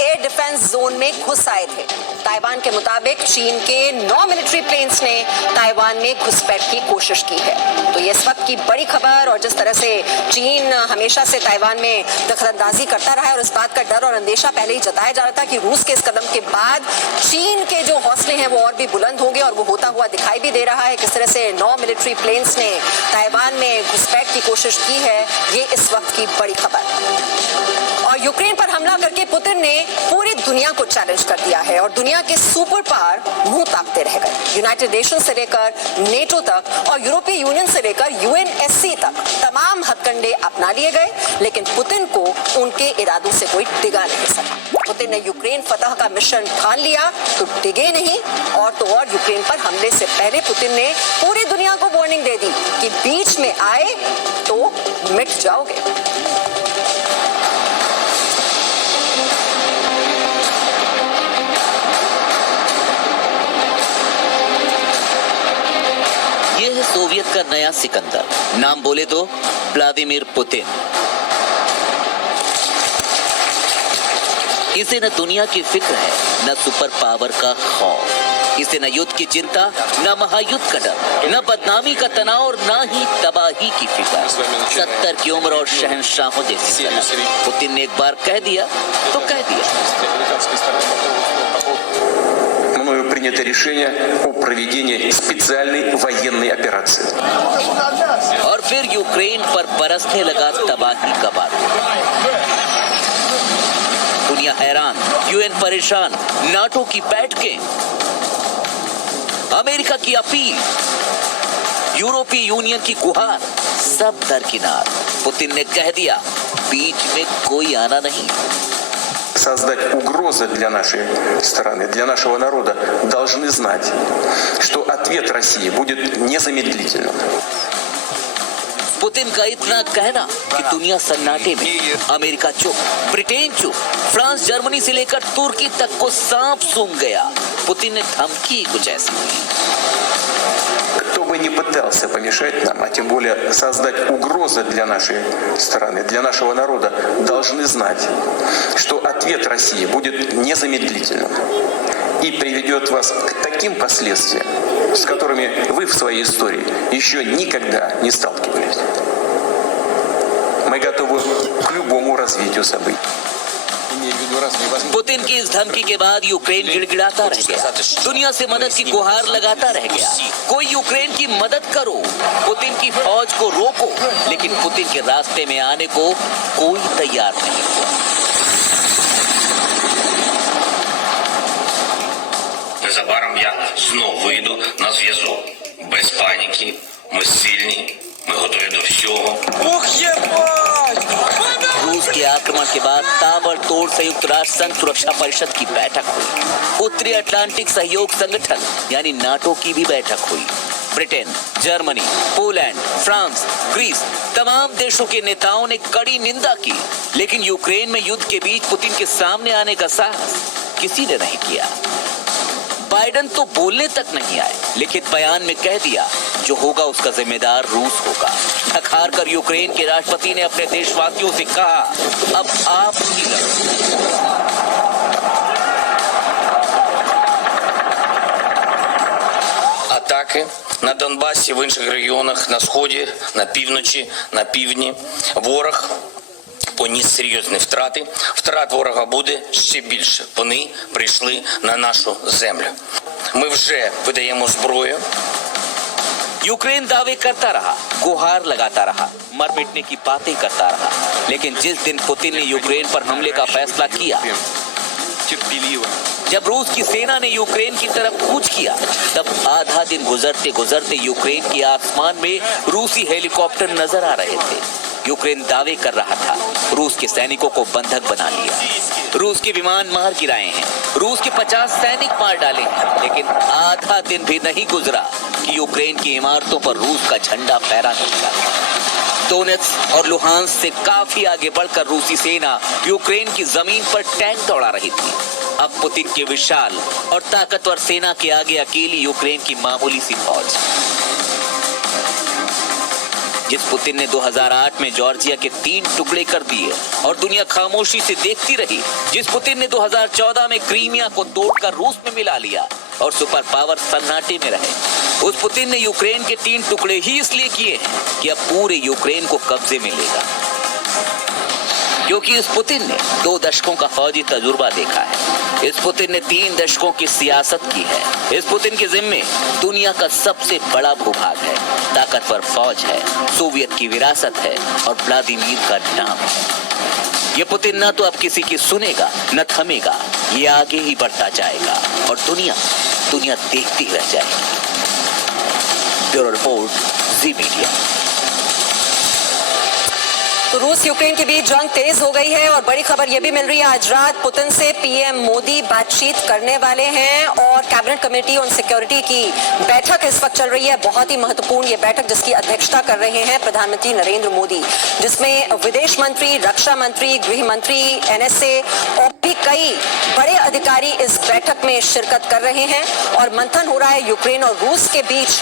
Air defence zone में घुस आए थे। ताइवान के मुताबिक चीन के 9 मिलिट्री प्लेन्स ने ताइवान में घुसपैठ की कोशिश की है। तो ये इस वक्त की बड़ी खबर, और जिस तरह से चीन हमेशा से ताइवान में दखलंदाजी करता रहा है और इस बात का डर और अंदेशा पहले ही जताया जा रहा था कि रूस के इस कदम के बाद चीन के जो हौसले हैं वो और भी बुलंद होंगे, और वो होता हुआ दिखाई भी दे रहा है। किस तरह से 9 मिलिट्री प्लेन्स ने ताइवान में घुसपैठ की कोशिश की है, ये इस वक्त की बड़ी खबर। और यूक्रेन पर हमला करके पुतिन ने पूरी दुनिया को चैलेंज कर दिया है, और दुनिया के सुपर पावर मुंह ताकते रह गए। यूनाइटेड नेशन से लेकर नेटो तक और यूरोपीय यूनियन से लेकर यूएनएससी तक तमाम हथकंडे अपना लिए गए, लेकिन पुतिन को उनके इरादों से कोई डिगा नहीं सका। पुतिन ने यूक्रेन फतह का मिशन ठान लिया तो डिगे नहीं, और तो और यूक्रेन पर हमले से पहले पुतिन ने पूरी दुनिया को वार्निंग दे दी कि बीच में आए तो मिट जाओगे। ये है सोवियत का नया सिकंदर, नाम बोले तो व्लादिमीर पुतिन। इसे न दुनिया की फिक्र है, न सुपर पावर का खौफ। इसे न युद्ध की चिंता, न महायुद्ध का डर, न बदनामी का तनाव और न ही तबाही की फिक्र। 70 की उम्र और शहंशाहों जैसी सलाह। पुतिन ने एक बार कह दिया तो कह दिया। Мною принято решение о проведении специальной военной операции. और फिर यूक्रेन पर बरसने लगा तबाही का बारूद। दुनिया हैरान, यूएन परेशान, नाटो की बैठकें, अमेरिका की अपील, यूरोपीय यूनियन की गुहार, सब दरकिनार। पुतिन ने कह दिया बीच में कोई आना नहीं। Создать угрозы для нашей страны, для нашего народа, должны знать, что ответ России будет незамедлительным. पुतिन का इतना कहना कि दुनिया सन्नाटे में, अमेरिका चुप, ब्रिटेन चुप, फ्रांस जर्मनी से लेकर तुर्की तक को सांप सूंघ गया। पुतिन ने धमकी कुछ ऐसी दी। Кто бы ни пытался помешать нам, а тем более создать угрозы для нашей страны, для нашего народа, должны знать, что ответ России будет незамедлительным и приведет вас к таким последствиям, с которыми вы в своей истории еще никогда не сталкивались. Мы готовы к любому развитию событий. पुतिन की इस धमकी के बाद यूक्रेन गिड़गिड़ाता रह गया, दुनिया से मदद की गुहार लगाता रह गया। कोई यूक्रेन की मदद करो, पुतिन की फौज को रोको, लेकिन पुतिन के रास्ते में आने को कोई तैयार नहीं हुआ। Незабаром я знов вийду на зв'язок. Без паніки, ми сильні, ми готові до всього. रूस के आक्रमण के बाद ताबड़तोड़ संयुक्त राष्ट्र संघ सुरक्षा परिषद की बैठक हुई। उत्तरी अटलांटिक सहयोग संगठन यानी नाटो की भी बैठक हुई। Britain, Germany, Poland, France, Greece, तमाम देशों के नेताओं ने कड़ी निंदा की, लेकिन यूक्रेन में युद्ध के बीच पुतिन के सामने आने का साहस किसी ने नहीं किया। बाइडेन तो बोलने तक नहीं आए, लिखित बयान में कह दिया जो होगा उसका जिम्मेदार रूस होगा। नकार कर यूक्रेन के राष्ट्रपति ने अपने देशवासियों से कहा, अब आप ही Атаки на Донбасі, в інших регіонах, на Сході, на півночі, на півдні. Ворог поніс серйозні втрати. Втрат ворога буде ще більше. Вони прийшли на нашу землю. Ми вже видаємо зброю. यूक्रेन दावे करता रहा, गुहार लगाता रहा, मर मिटने की बातें करता रहा, लेकिन जिस दिन पुतिन ने यूक्रेन पर हमले का फैसला किया, जब रूस की सेना ने यूक्रेन की तरफ कूच किया, तब आधा दिन गुजरते गुजरते यूक्रेन के आसमान में रूसी हेलीकॉप्टर नजर आ रहे थे। यूक्रेन दावे कर रहा था रूस के सैनिकों को बंधक बना लिया, रूस के विमान मार गिराए हैं, रूस के 50 सैनिक मार डाले हैं, लेकिन आधा दिन भी नहीं गुजरा कि यूक्रेन की इमारतों पर रूस का झंडा फहराने लगा। डोनेट्स्क और लुहांस्क से काफी आगे बढ़कर रूसी सेना यूक्रेन की जमीन पर टैंक दौड़ा रही थी। अब पुतिन के विशाल और ताकतवर सेना के आगे अकेली यूक्रेन की मामूली सी फौज। जिस पुतिन ने 2008 में जॉर्जिया के 3 टुकड़े कर दिए और दुनिया खामोशी से देखती रही, जिस पुतिन ने 2014 में क्रीमिया को तोड़कर रूस में मिला लिया और सुपर पावर सन्नाटे में रहे, उस पुतिन ने यूक्रेन के 3 टुकड़े ही इसलिए किए हैं कि अब पूरे यूक्रेन को कब्जे में लेगा, क्योंकि इस पुतिन ने 2 दशकों का फौजी तजुर्बा देखा है। इस पुतिन ने 3 दशकों की सियासत की है। इस पुतिन के जिम्मे दुनिया का सबसे बड़ा भूभाग है, ताकतवर फौज है, सोवियत की विरासत है और व्लादिमीर का नाम है। ये पुतिन न तो अब किसी की सुनेगा न थमेगा, ये आगे ही बढ़ता जाएगा और दुनिया देखती रह जाएगी। ब्यूरो रिपोर्ट, जी मीडिया। तो रूस यूक्रेन के बीच जंग तेज हो गई है और बड़ी खबर यह भी मिल रही है, आज रात पुतिन से पीएम मोदी बातचीत करने वाले हैं और कैबिनेट कमेटी ऑन सिक्योरिटी की बैठक इस वक्त चल रही है। बहुत ही महत्वपूर्ण ये बैठक जिसकी अध्यक्षता कर रहे हैं प्रधानमंत्री नरेंद्र मोदी, जिसमें विदेश मंत्री, रक्षा मंत्री, गृह मंत्री, एनएसए और भी कई बड़े अधिकारी इस बैठक में शिरकत कर रहे हैं और मंथन हो रहा है यूक्रेन और रूस के बीच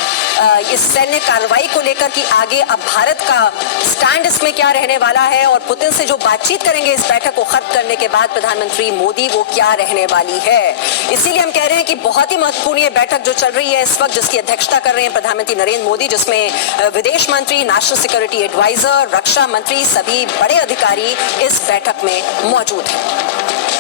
इस सैन्य कार्रवाई को लेकर कि आगे अब भारत का स्टैंड इसमें क्या रहने वाला है और पुतिन से जो बातचीत करेंगे इस बैठक को खत्म करने के बाद प्रधानमंत्री मोदी, वो क्या रहने वाली है। इसीलिए हम कह रहे हैं कि बहुत ही महत्वपूर्ण ये बैठक जो चल रही है इस वक्त, जिसकी अध्यक्षता कर रहे हैं प्रधानमंत्री नरेंद्र मोदी, जिसमें विदेश मंत्री, नेशनल सिक्योरिटी एडवाइजर, रक्षा मंत्री, सभी बड़े अधिकारी इस बैठक में मौजूद हैं।